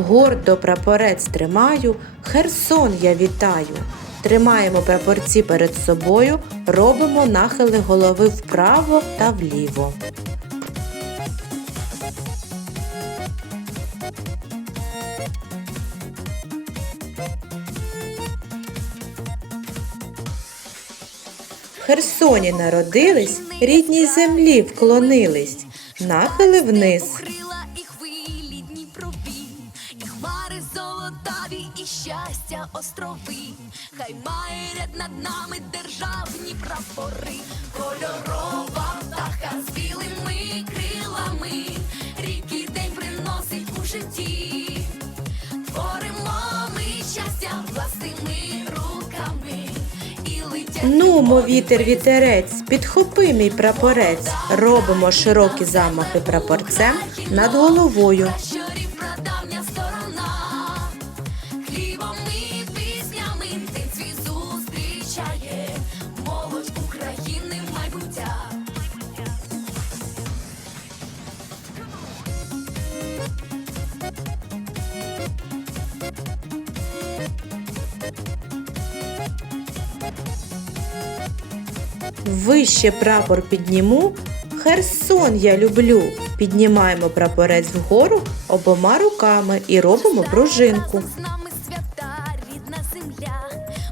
Гордо прапорець тримаю, Херсон я вітаю. Тримаємо прапорці перед собою, робимо нахили голови вправо та вліво. Херсоні народились, рідній землі вклонились, нахили вниз. Золотаві, і щастя острови. Хай має ряд над нами державні прапори, кольорова птаха з білими крилами, ріки день приносить у житті. Творимо ми щастя власними руками і летять. Нумо вітер вітерець, підхопи мій прапорець. Робимо широкі замахи прапорцем над головою. Зустрічає, молодь України майбуття. Вище прапор підніму. Херсон я люблю. Піднімаємо прапорець вгору обома руками і робимо пружинку.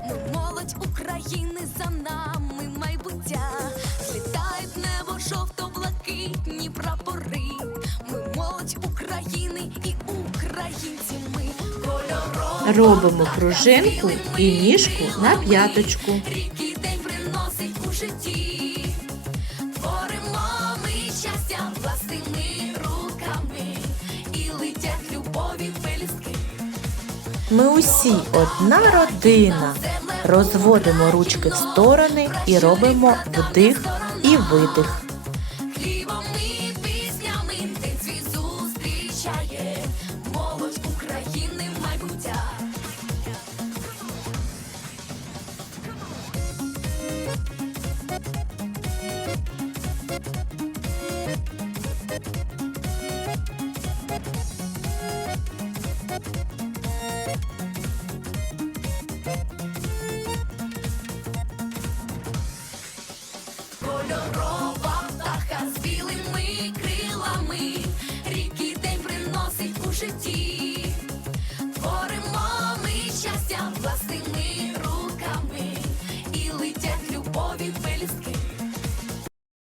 Ми молодь України за нами майбуття. Злітають небо жовто-блакитні прапори. Ми молодь України і українці. Ми. Робимо пружинку і ніжку на п'яточку. Ріки день приносить у житті. Ми усі одна родина. Розводимо ручки в сторони і робимо вдих і видих. Хлібом і піснями свій зустрічає. Молодь Кольорова птаха з білими крилами, ріки день приносить у житті. Творимо ми щастя власними руками і летять любові пелюстки.